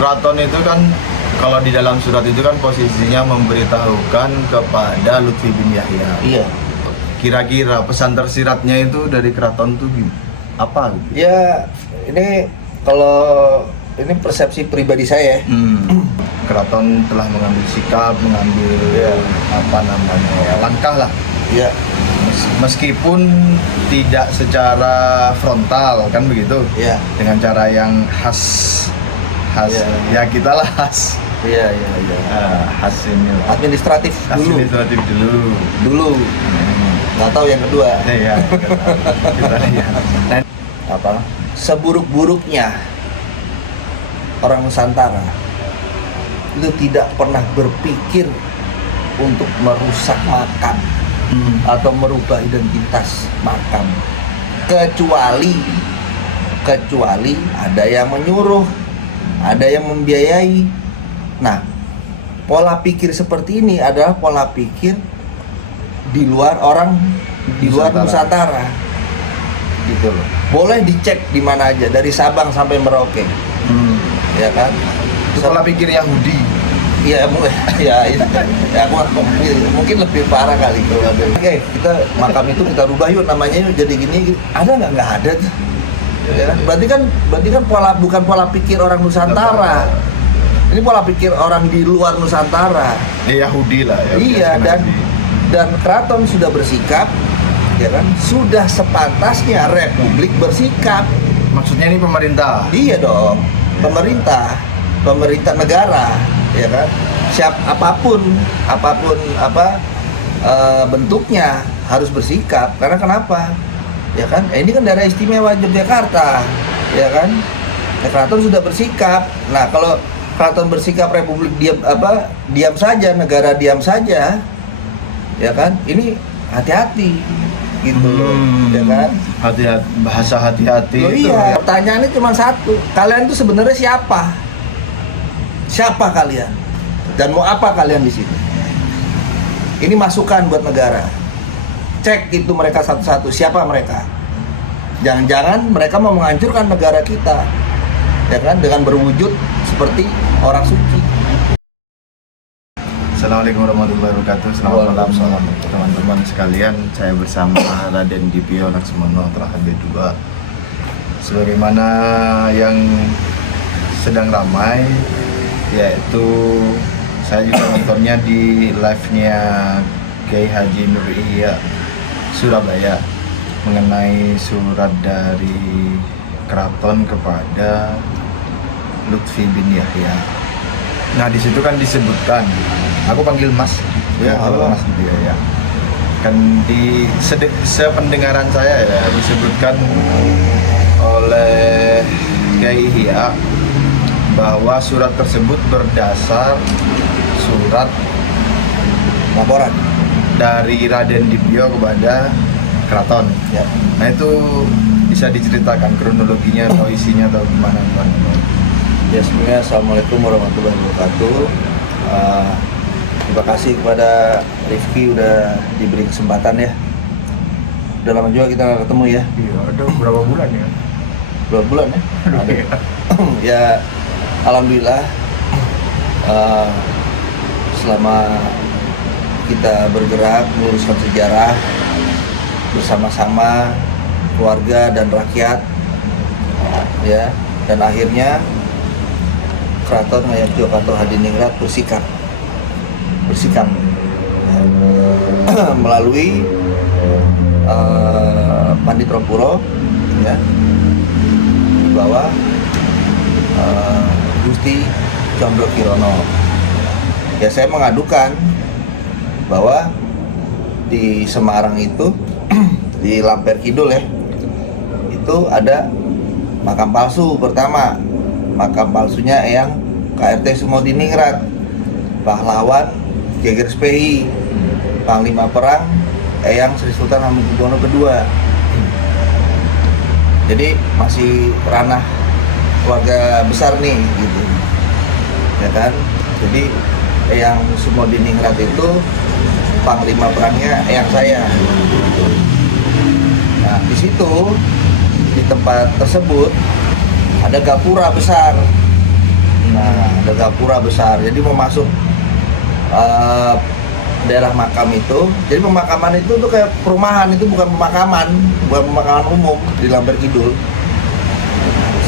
Keraton itu kan kalau di dalam surat itu kan posisinya memberitahukan kepada Lutfi bin Yahya. Iya. Kira-kira pesan tersiratnya itu dari keraton tuh apa? Ya, ini kalau ini persepsi pribadi saya. Keraton telah mengambil sikap, mengambil langkah lah. Ya, Meskipun tidak secara frontal kan begitu. ya, Dengan cara yang khas. Ya. Ya kita lah khas. iya. Khas ini lah. Administratif dulu. Administratif dulu. Nggak tahu yang kedua. Iya. Kita lihat. Nah, Apa? Seburuk-buruknya orang Nusantara itu tidak pernah berpikir untuk merusak makam atau merubah identitas makam, kecuali ada yang menyuruh, ada yang membiayai. Nah, pola pikir seperti ini adalah pola pikir di luar Nusantara gitu loh. Boleh dicek di mana aja dari Sabang sampai Merauke, ya kan? itu pola pikir Yahudi. Ya, mungkin lebih parah kali kalau ada. Oke, kita makam itu kita rubah yuk namanya yuk jadi gini. Ada nggak? Nggak ada tuh. Ya kan? Berarti kan bukan pola pikir orang Nusantara. Ini pola pikir orang di luar Nusantara. Yahudi lah. Iya, dan keraton sudah bersikap, ya kan? Sudah sepantasnya Republik bersikap. Maksudnya ini pemerintah. Iya dong, pemerintah negara, ya kan? Apapun bentuknya harus bersikap. Karena kenapa? Ya kan? Ini kan daerah istimewa Yogyakarta, ya kan? Keraton sudah bersikap. Nah, kalau keraton bersikap, Republik diam saja, negara diam saja, ya kan? Ini hati-hati gitu loh, ya kan? Bahasa hati-hati Loh, itu. iya. Pertanyaannya cuma satu. Kalian itu sebenarnya siapa? Siapa kalian? Dan mau apa kalian di sini? Ini masukan buat negara. Cek itu mereka satu-satu. Siapa mereka? Jangan-jangan mereka mau menghancurkan negara kita, ya kan? Dengan berwujud seperti orang suci. Assalamualaikum warahmatullahi wabarakatuh. Selamat malam teman-teman sekalian. Saya bersama Raden Dipio Laksonono telah B2. Sebagaimana yang sedang ramai, yaitu saya juga nontonnya di live-nya Kiai Haji Nur Ihya Surabaya mengenai surat dari keraton kepada Lutfi bin Yahya. Nah, di situ kan disebutkan, aku panggil Mas, ya, halo. Mas dia ya. Kan di sependengaran saya ya disebutkan oleh Kiai Ihya bahwa surat tersebut berdasar surat Laporan dari Raden Dipio kepada keraton. ya. Nah, itu bisa diceritakan kronologinya atau isinya atau gimana? Ya, sebenarnya Assalamualaikum warahmatullahi wabarakatuh. Terima kasih kepada Rifki udah diberi kesempatan ya. Udah lama juga kita nggak ketemu ya. Iya, ada berapa bulan ya? Berapa bulan ya? Ada. Ya, alhamdulillah selama kita bergerak meluruskan sejarah bersama-sama keluarga dan rakyat, ya, dan akhirnya Keraton Ngayogyakarta Hadiningrat bersikap ya, melalui Pandit Ropuro, ya, di bawah Gusti Condro Kirono. Ya, saya mengadukan bahwa di Semarang itu di Lamper Kidul ya, itu ada makam palsu. Pertama, makam palsunya Eyang KRT Sumodiningrat, pahlawan Jager SPI, Panglima Perang Eyang Sri Sultan Hamengkubuwono II. Jadi masih ranah keluarga besar nih gitu, ya kan? Jadi Eyang Sumodiningrat itu Panglima Perangnya Eyang saya. Nah, di situ di tempat tersebut ada gapura besar. Nah, gapura besar. Jadi mau masuk daerah makam itu. Jadi pemakaman itu tuh kayak perumahan, itu bukan pemakaman umum di Lamber Kidul.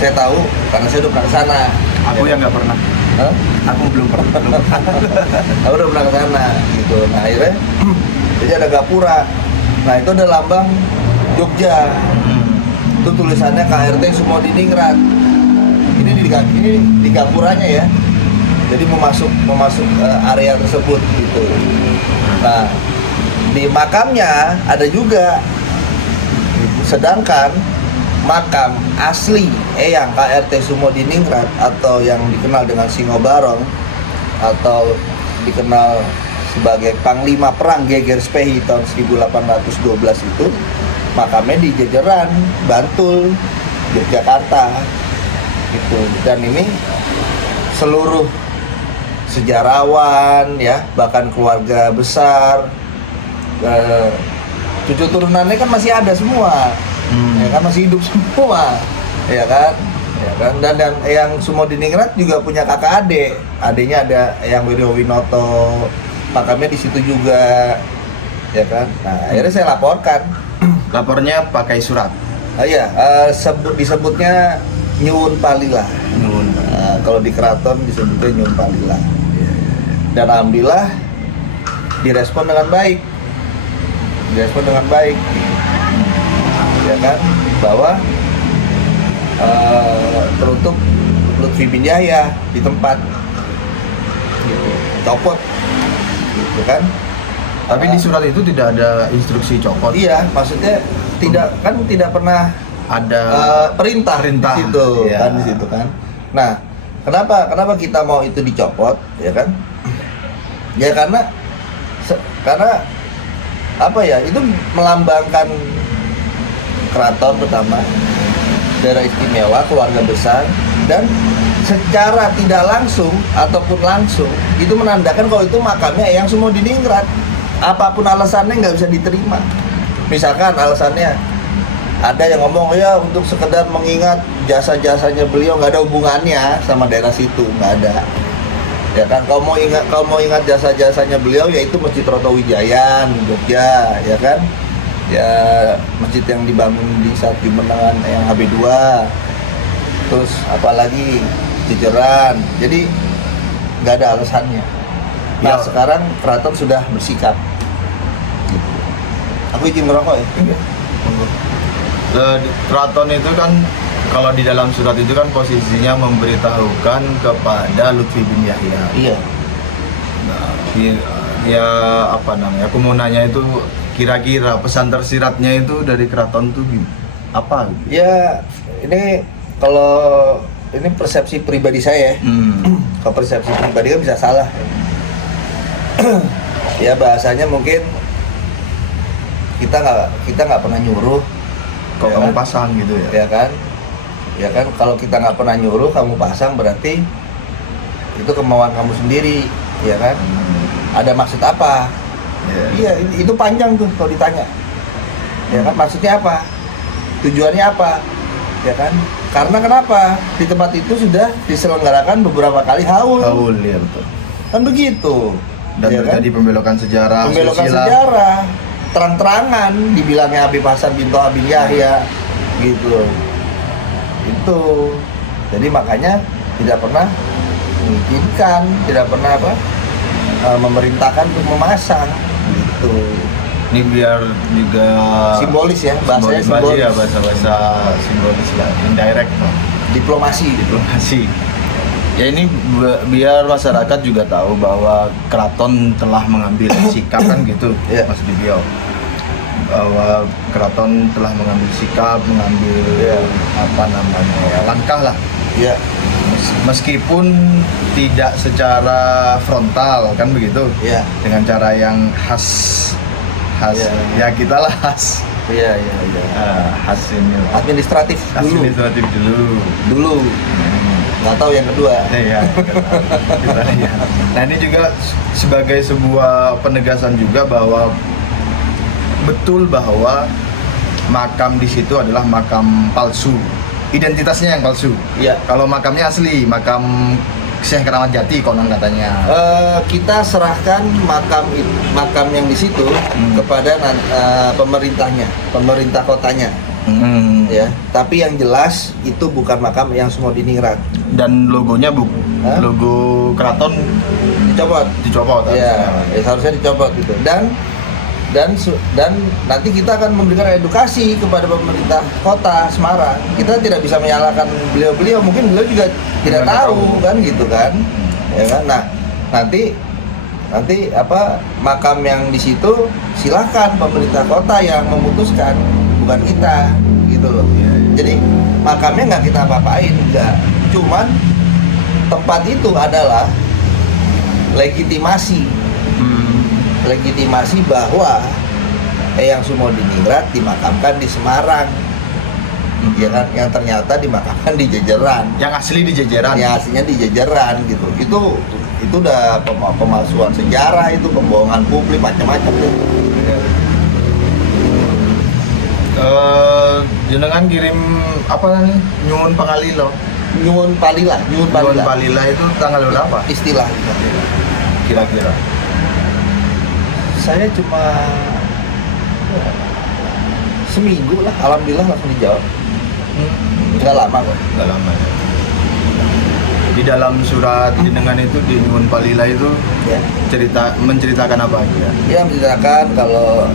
Saya tahu karena saya udah pernah ke sana. Aku yang nggak pernah. Hah? Aku belum pernah. Aku udah pernah ke sana gitu. Nah, akhirnya jadi ada gapura. Nah, itu ada lambang Jogja. Itu tulisannya KRT Sumodiningrat. Ini di gapuranya ya. Jadi mau masuk area tersebut gitu. Nah, di makamnya ada juga. Sedangkan makam asli Eyang KRT Sumodiningrat atau yang dikenal dengan Singo Barong atau dikenal sebagai Panglima Perang Geger Spehi tahun 1812 itu makamnya di Jejeran, Bantul, Yogyakarta gitu. Dan ini seluruh sejarawan ya, bahkan keluarga besar, cucu turunannya kan masih ada semua. Ya kan, masih hidup semua, ya kan, dan yang Sumodiningrat juga punya kakak adik, adiknya ada yang Wirowinoto, makamnya di situ juga, ya kan. Nah, akhirnya saya laporkan. Lapornya pakai surat. Iya, disebutnya Nyuwun Palila. Kalau di keraton disebutnya Nyuwun Palila. Dan alhamdulillah direspon dengan baik, ya kan, bahwa teruntuk Lutfi bin Yahya di tempat gitu, copot gitu kan. Tapi di surat itu tidak ada instruksi copot. Iya, maksudnya tidak pernah Ada perintah di situ, iya. kan di situ kan. Nah, kenapa kita mau itu dicopot, ya kan? Ya karena apa ya, itu melambangkan keraton pertama, daerah istimewa, keluarga besar, dan secara tidak langsung ataupun langsung itu menandakan kalau itu makamnya Eyang Sumodiningrat. Apapun alasannya nggak bisa diterima. Misalkan alasannya ada yang ngomong ya untuk sekedar mengingat jasa-jasanya beliau, nggak ada hubungannya sama daerah situ, nggak ada. Ya kan, kalau mau ingat jasa-jasanya beliau yaitu Masjid Rotowijayan, Jogja, ya kan? Ya masjid yang dibangun di saat kemenangan yang HB2. Terus apalagi Jejeran. Jadi nggak ada alasannya. Nah, Ya. sekarang keraton sudah bersikap. Aku izin merokok ya. Keraton itu kan kalau di dalam surat itu kan posisinya memberitahukan kepada Lutfi bin Yahya. Iya. Nah, ya apa namanya? Aku mau nanya itu kira-kira pesan tersiratnya itu dari keraton itu apa? Ya, ini kalau ini persepsi pribadi saya. Kalau persepsi pribadi kan bisa salah. Ya bahasanya mungkin kita nggak pernah nyuruh. Kok Ya kamu kan? pasang gitu ya? Ya kan, kalau kita nggak pernah nyuruh kamu pasang berarti itu kemauan kamu sendiri, ya kan? Ada maksud apa? Ya. Iya, itu panjang tuh kalau ditanya. Ya kan, maksudnya apa? Tujuannya apa? Ya kan? Karena kenapa? Di tempat itu sudah diselenggarakan beberapa kali haul. Haul ya betul. Kan begitu. Dan ya kan? terjadi pembelokan sejarah, Pembelokan susila. sejarah, terang-terangan dibilangnya Habib Hasan bintu Habib Yahya gitu. Itu. Jadi makanya tidak pernah mengizinkan, tidak pernah memerintahkan untuk memasang gitu. Ini biar juga Simbolis ya, bahasanya simbolis. simbolis. Ya, bahasa simbolis lah, indirect lah. Diplomasi. Diplomasi. Ya ini biar masyarakat juga tahu bahwa keraton telah mengambil sikap kan gitu, Iya. Mas Dibio. Bahwa keraton telah mengambil sikap, mengambil apa namanya ya, langkah lah. Ya, Meskipun tidak secara frontal kan begitu, ya, dengan cara yang khas, Iya. ya kita lah khas, iya. khas ini lah. Administratif Administratif dulu. Nggak tahu yang kedua. Iya. Ya. Nah ini juga sebagai sebuah penegasan juga bahwa betul bahwa makam di situ adalah makam palsu, identitasnya yang palsu. Iya. Kalau makamnya asli, makam Syekh Keramat Jati konon katanya. Kita serahkan makam yang di situ kepada pemerintahnya, pemerintah kotanya. Ya, tapi yang jelas itu bukan makam yang Sumodiningrat. Dan logonya logo keraton dicopot. Ya, harusnya dicopot gitu. Dan nanti kita akan memberikan edukasi kepada pemerintah kota Semarang. Kita tidak bisa menyalahkan beliau, mungkin beliau juga tidak tahu kan gitu kan. Ya kan? Nah, nanti makam yang di situ silakan pemerintah kota yang memutuskan, bukan kita gitu loh. Jadi makamnya nggak kita apa-apain, enggak. Cuman tempat itu adalah legitimasi bahwa Eyang Sumodiningrat dimakamkan di Semarang, ya kan? Yang ternyata dimakamkan di Jejeran. Yang asli di Jejeran. Yang aslinya di Jejeran gitu. Itu udah pemalsuan sejarah, itu pembohongan publik macam-macam tuh. Jenengan kirim apa nih? Nyuwun Pangalila. Nyuwun Palila itu tanggal berapa? Istilah Kira-kira. Saya cuma seminggu lah, alhamdulillah langsung dijawab. Nggak lama kok. Nggak lama ya. Di dalam surat jenengan itu di Nyuwun Palila itu Ya. menceritakan apa aja? Ya, menceritakan kalau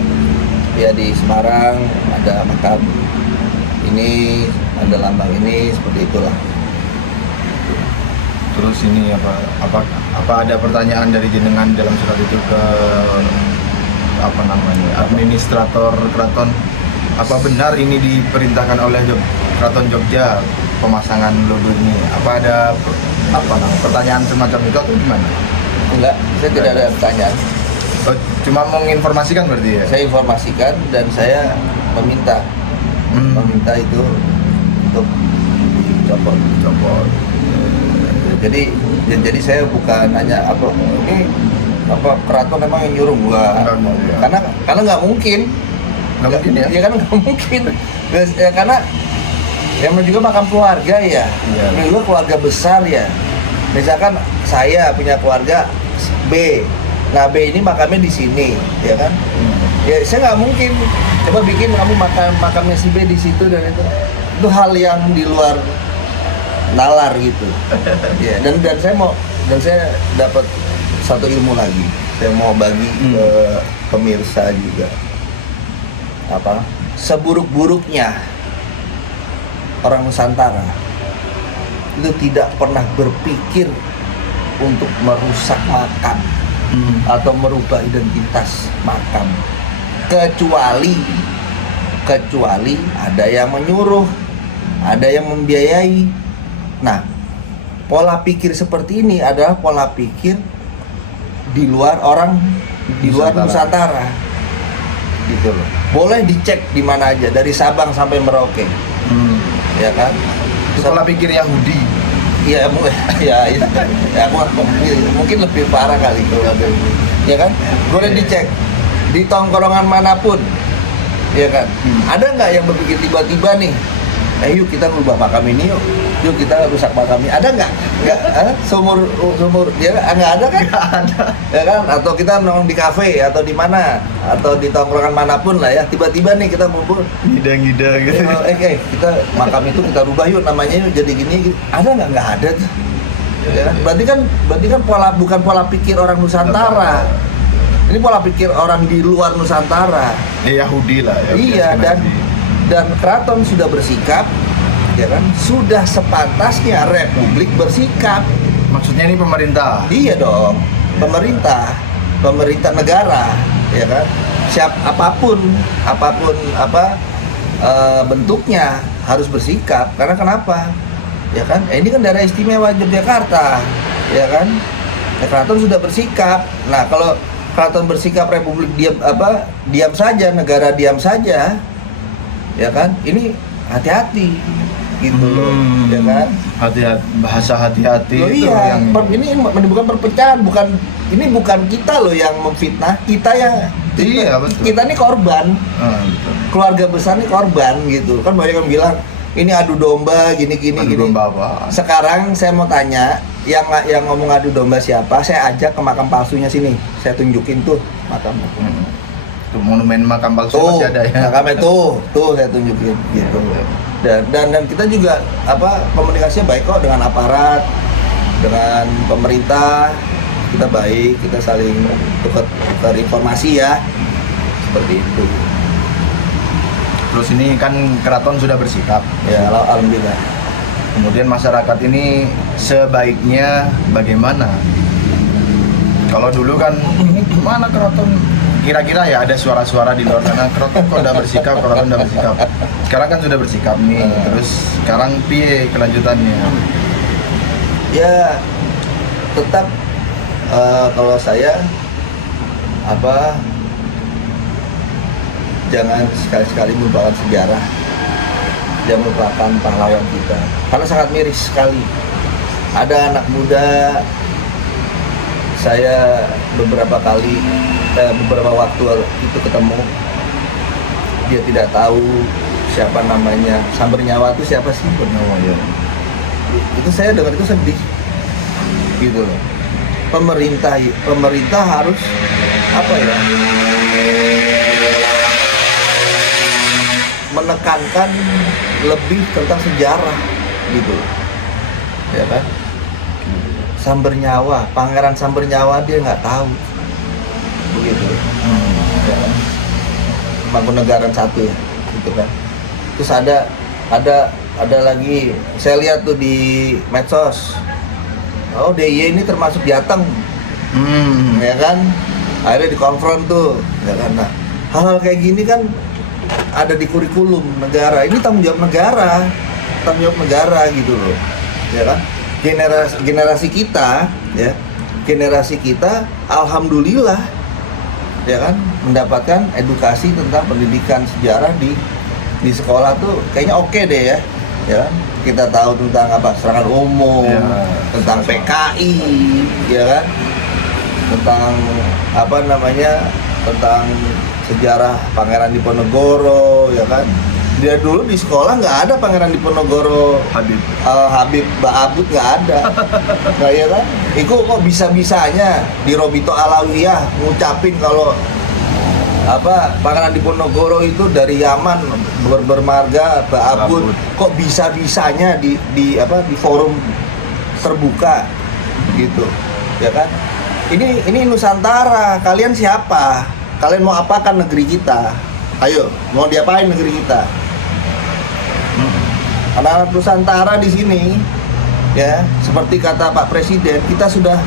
ya di Semarang ada makam ini, ada lambang ini, seperti itulah. Terus ini apa ada pertanyaan dari jenengan dalam surat itu ke administrator keraton? Apa benar ini diperintahkan oleh Keraton Jogja pemasangan logo ini? Apa ada pertanyaan semacam itu atau gimana? Enggak, saya tidak ada pertanyaan. Oh, cuma menginformasikan berarti ya? Saya informasikan dan saya meminta itu untuk dicopot. Jadi saya bukan hanya keraton memang yang nyuruh gua. Enggak. Karena nggak mungkin. Nggak mungkin ya? Ya kan nggak mungkin. Ya, karena yang juga makam keluarga ya. Ini juga keluarga besar ya. Misalkan saya punya keluarga B. Nah, B ini makamnya di sini, ya kan? Ya saya nggak mungkin coba bikin kamu makamnya si B di situ dan itu. Itu hal yang di luar nalar gitu. Ya, dan saya dapat satu ilmu lagi. Saya mau bagi ke pemirsa juga. Seburuk-buruknya orang Nusantara itu tidak pernah berpikir untuk merusak makam atau merubah identitas makam, kecuali ada yang menyuruh, ada yang membiayai. Nah, pola pikir seperti ini adalah pola pikir di luar Nusantara. Gitu loh. Boleh dicek di mana aja, dari Sabang sampai Merauke. Ya kan? Itu pola pikir Yahudi. Iya, itu. Ya, mungkin lebih parah kali kalau ya kan? Boleh dicek di tongkrongan manapun. Ya kan? Ada nggak yang berpikir tiba-tiba nih, yuk kita merubah makam ini yuk kita rusak makam ini. Ada nggak? Seumur ya nggak ada kan? Nggak ada. Ya kan? Atau kita nongkrong di kafe atau di mana atau di tongkrongan manapun lah ya, tiba-tiba nih kita ngumpul Ngida-ngida gitu. Kita makam itu kita rubah yuk namanya yuk jadi gini. Ada nggak ada tuh. Ya kan? Berarti kan bukan pola pikir orang Nusantara. Ini pola pikir orang di luar Nusantara. Yahudi lah ya. Iya, dan keraton sudah bersikap, ya kan? Sudah sepantasnya Republik bersikap. Maksudnya ini pemerintah. Iya dong, pemerintah negara, ya kan? Apapun bentuknya harus bersikap. Karena kenapa? Ya kan? Ini kan daerah istimewa Yogyakarta, ya kan? Keraton sudah bersikap. Nah, kalau keraton bersikap, Republik diam saja, negara diam saja, ya kan? Ini hati-hati gitu loh, ya kan? Hati-hati, bahasa hati-hati Loh, itu iya, yang ini bukan perpecahan, ini bukan kita loh yang memfitnah, Iya, betul. kita ini korban, betul. keluarga besar ini korban gitu. Kan banyak yang bilang ini adu domba gini. Domba apa? Sekarang saya mau tanya, yang ngomong adu domba siapa, saya ajak ke makam palsunya sini. Saya tunjukin tuh makam. Tuh monumen makam palsu Tuh, masih ada ya. makamnya tuh saya tunjukin gitu. Dan kita juga komunikasinya baik kok dengan aparat, dengan pemerintah. Kita baik, kita saling tukar informasi ya. Seperti itu. Terus ini kan keraton sudah bersikap. Ya, alhamdulillah. Kemudian masyarakat ini sebaiknya bagaimana? Kalau dulu kan ini gimana keraton? Kira-kira ya ada suara-suara di luar sana, keraton kok udah bersikap, keraton udah bersikap. Sekarang kan sudah bersikap nih. Terus sekarang piye kelanjutannya? Ya tetap kalau saya jangan sekali-sekali melupakan sejarah, jangan melupakan pahlawan kita, karena sangat miris sekali. Ada anak muda, saya beberapa waktu itu ketemu, dia tidak tahu siapa namanya. Samber Nyawa itu siapa sih? Itu saya dengar itu sedih gitu loh. Pemerintah harus menekankan lebih tentang sejarah gitu loh, ya kan? Samber Nyawa, Pangeran Samber Nyawa dia nggak tahu begitu, ya kan? Mangkunegaran 1 ya, gitu kan? Terus ada lagi, saya lihat tuh di medsos, oh DIY ini termasuk Jateng, ya kan? Akhirnya dikonfront tuh, ya kan? Nah, hal-hal kayak gini kan ada di kurikulum negara. Ini tanggung jawab negara gitu loh, ya kan? Generasi kita, alhamdulillah, ya kan, mendapatkan edukasi tentang pendidikan sejarah di sekolah tuh kayaknya oke deh ya kan? Kita tahu tentang serangan umum, ya, tentang PKI, ya kan, tentang tentang sejarah Pangeran Diponegoro, ya kan. Dia dulu di sekolah nggak ada Pangeran Diponegoro, Habib Ba'abut nggak ada, nggak, ya kan. Itu kok bisa-bisanya di Robito Alawiyah ngucapin kalau Pangeran Diponegoro itu dari Yaman bermarga Ba'abut. Kok bisa-bisanya di forum terbuka gitu, ya kan. Ini Nusantara, kalian siapa? Kalian mau apakan negeri kita? Ayo, mau diapain negeri kita? Anak-anak Nusantara di sini, ya, seperti kata Pak Presiden, kita sudah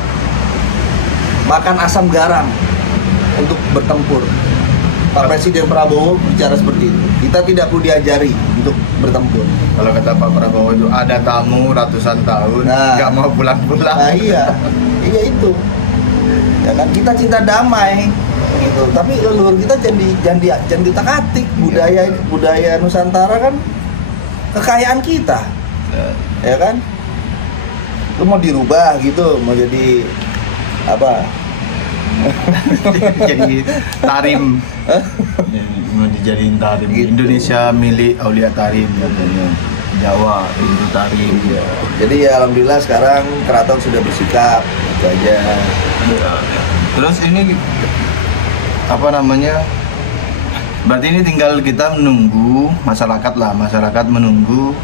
makan asam garam untuk bertempur. Pak Presiden Prabowo bicara seperti itu. Kita tidak perlu diajari untuk bertempur. Kalau kata Pak Prabowo itu ada tamu ratusan tahun, nggak mau pulang-pulang. Nah iya itu. Ya kan, kita cinta damai gitu. Tapi leluhur kita jangan ditak-atik. Budaya Nusantara kan kekayaan kita, ya kan. Lu mau dirubah gitu, mau jadi apa? Jadi tarim. Mau dijadiin tarim. Gitu. Indonesia milik Aulia Tarim katanya. Jawa itu tarim. Ya. Jadi ya alhamdulillah sekarang keraton sudah bersikap, itu aja. Terus ini berarti ini tinggal kita menunggu masyarakat menunggu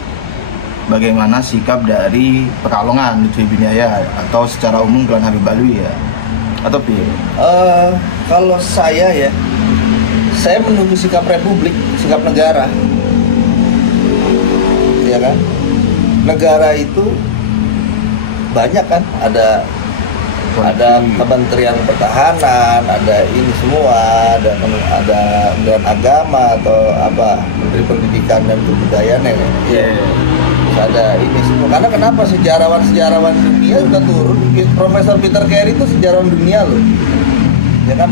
bagaimana sikap dari Pekalongan, Lutfi bin Yahya, atau secara umum Tuan Habib Alwi ya, atau piye? Kalau saya menunggu sikap Republik, sikap negara, ya kan. Negara itu banyak kan, ada Kementerian Pertahanan, ada ini semua, ada Kementerian Agama atau Menteri Pendidikan dan Kebudayaan ya. Terus ada ini semua. Karena kenapa sejarawan dunia sudah turun. Profesor Peter Carey itu sejarawan dunia loh. Ya kan,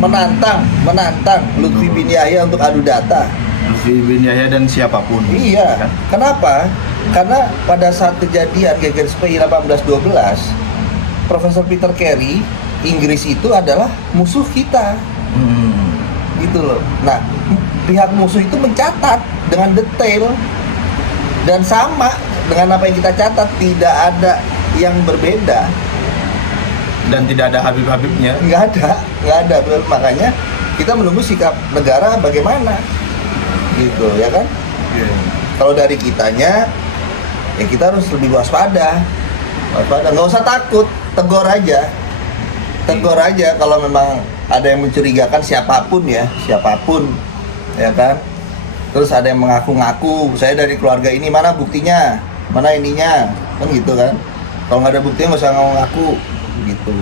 menantang Lutfi bin Yahya untuk adu data. Lutfi bin Yahya dan siapapun. Iya. Kan? Kenapa? Karena pada saat kejadian GGSPI 1812, Profesor Peter Carey, Inggris itu adalah musuh kita, gitu loh. Nah, pihak musuh itu mencatat dengan detail dan sama dengan apa yang kita catat, tidak ada yang berbeda. dan tidak ada Habib-Habibnya. nggak ada. Makanya kita menunggu sikap negara bagaimana, gitu ya kan? Kalau dari kitanya, ya kita harus lebih waspada, nggak usah takut, tegur aja kalau memang ada yang mencurigakan siapapun ya kan? Terus ada yang mengaku-ngaku, saya dari keluarga ini, mana buktinya, mana ininya, kan gitu kan? Kalau nggak ada buktinya nggak usah ngaku, gitu,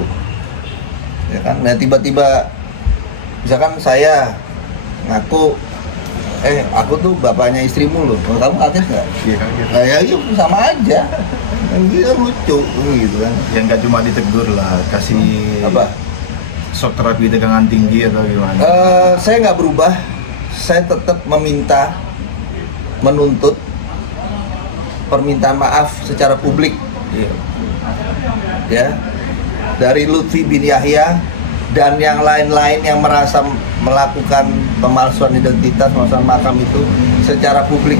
ya kan? Nah tiba-tiba, misalkan saya ngaku, aku tuh bapaknya istrimu loh, kamu kaget nggak? Iya kaget. Nah, ya sama aja, kan gitu lucu, gitu kan? Ya nggak cuma ditegur lah, kasih Apa? shock terapi tegangan tinggi atau gimana? Saya nggak berubah, saya tetap menuntut permintaan maaf secara publik, Iya. ya, dari Lutfi bin Yahya dan yang lain-lain yang merasa melakukan pemalsuan identitas, pemalsuan makam itu secara publik,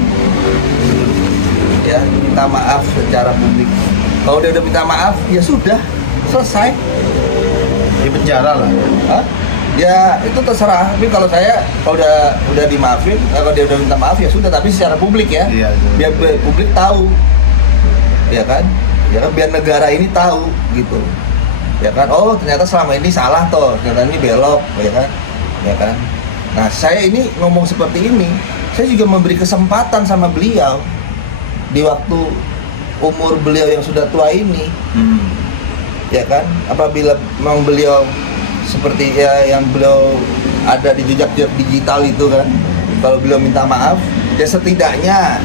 ya, minta maaf secara publik. Kalau dia udah minta maaf, ya sudah, selesai. Di penjara lah. Hah? Ya itu terserah. Tapi kalau udah dimaafin, kalau dia udah minta maaf ya sudah. Tapi secara publik ya, Iya, betul. biar publik tahu, ya kan? Biar negara ini tahu gitu, ya kan? Oh ternyata selama ini salah toh, ternyata ini belok, ya kan? Nah saya ini ngomong seperti ini, saya juga memberi kesempatan sama beliau di waktu umur beliau yang sudah tua ini. Ya kan, apabila memang beliau seperti ya yang beliau ada di jejak digital itu kan, kalau beliau minta maaf, ya setidaknya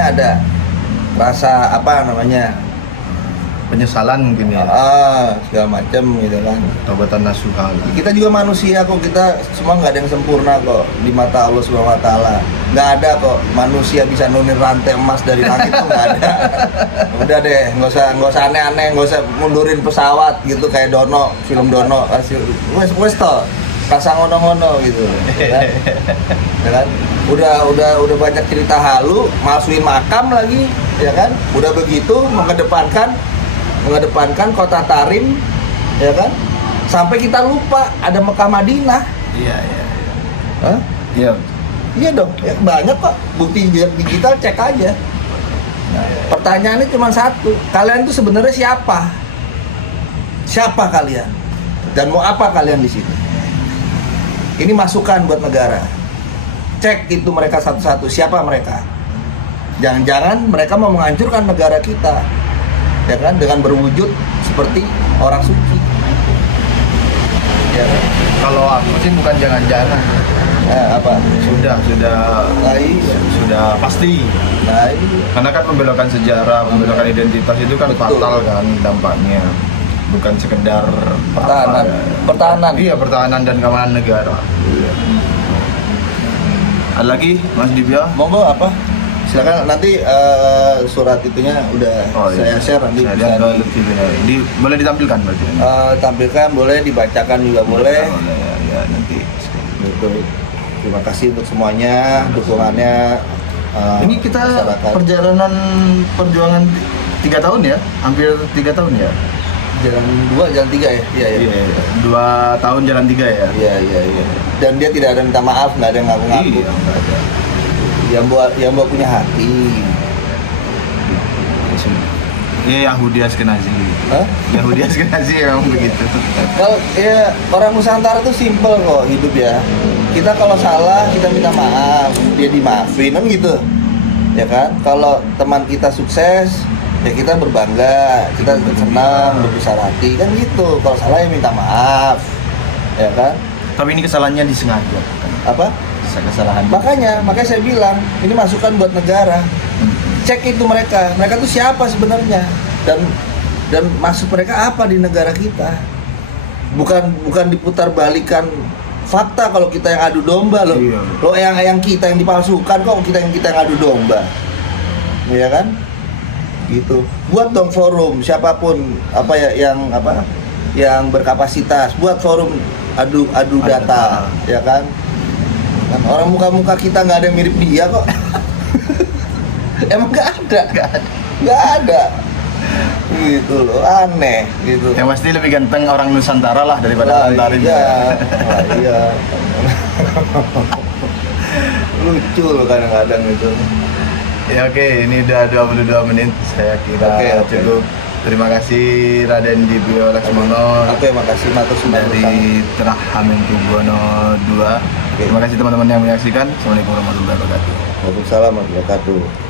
ada rasa Penyesalan mungkin ya. Segala macam gitu kan. Taubatan nasuha. Kita juga manusia kok, kita semua nggak ada yang sempurna kok di mata Allah Subhanahu Wa Taala. Nggak ada kok manusia bisa nunin rantai emas dari langit tuh nggak ada. Udah deh, nggak usah aneh-aneh, nggak usah mundurin pesawat gitu kayak Dono, film Dono. Wes toh, rasa ngono-ngono gitu, ya kan? Ya kan? Udah banyak cerita halu, masukin makam lagi, ya kan? Udah begitu mengedepankan kota Tarim, ya kan? Sampai kita lupa ada Mekah Madinah. Iya. Hah? Iya. Iya dong, ya, banyak kok bukti digital, cek aja. Nah, pertanyaannya cuma satu, kalian tuh sebenarnya siapa? Siapa kalian? Dan mau apa kalian di sini? Ini masukan buat negara. Cek itu mereka satu-satu, siapa mereka? Jangan-jangan mereka mau menghancurkan negara kita, ya kan? Dengan berwujud seperti orang suci. Ya kan? Kalau aku sih bukan jangan-jangan. Apa? Sudah Nah, iya. sudah pasti. Nah, iya. Karena kan membelokkan sejarah, membelokkan identitas itu kan Betul. fatal kan dampaknya. Bukan sekedar Pertahanan. Iya, pertahanan dan keamanan negara. Ada lagi Mas Divya? Monggo apa? Silakan nanti surat itunya udah saya share nanti Saya bisa lihat ke Lutfi bin Yahya. Boleh ditampilkan berarti? tampilkan, boleh dibacakan juga boleh. Ya, nanti. Gitu. Terima kasih untuk semuanya dukungannya. Ini kita masyarakat. perjuangan 3 tahun ya, hampir 3 tahun ya. Jalan 2, jalan 3 ya? Iya. 2 tahun jalan 3 ya. Iya. Dan dia tidak ada minta maaf, nggak ada yang ngaku-ngaku. Iya, nggak ada. Yang buat punya hati. Iya, Yahudi Askenazi. Hah? Yahudi Askenazi emang begitu. Kalau ya orang Nusantara tuh simple kok hidup ya. Kita kalau salah kita minta maaf, dia dimaafin kan gitu. Ya kan? Kalau teman kita sukses, ya kita berbangga, kita senang, berbesar hati kan gitu. Kalau salah ya minta maaf. Ya kan? Tapi ini kesalahannya disengaja. Apa? Kesalahan. Makanya saya bilang, ini masukan buat negara. Cek itu mereka tuh siapa sebenarnya dan maksud mereka apa di negara kita. Bukan diputar balikan fakta kalau kita yang adu domba loh. Iya. Lo yang kita yang dipalsukan kok kita yang adu domba. Ya kan? Gitu. Buat dong forum siapapun yang berkapasitas, buat forum adu data, ya kan? Kan orang muka kita nggak ada yang mirip dia kok. Emang nggak ada. Gitu loh, aneh gitu. Yang pasti lebih ganteng orang Nusantara lah daripada Antarin. Iya, lah iya. Lucu loh kadang-kadang itu. Ya oke, ini udah 22 menit. Saya kira Oke. cukup. Terima kasih Raden Dibio Laksmono Oke, makasih matur sembah dari Terah Hamengkubuwono 2. Terima kasih teman-teman yang menyaksikan. Assalamualaikum warahmatullahi wabarakatuh. Waalaikumsalam warahmatullahi wabarakatuh.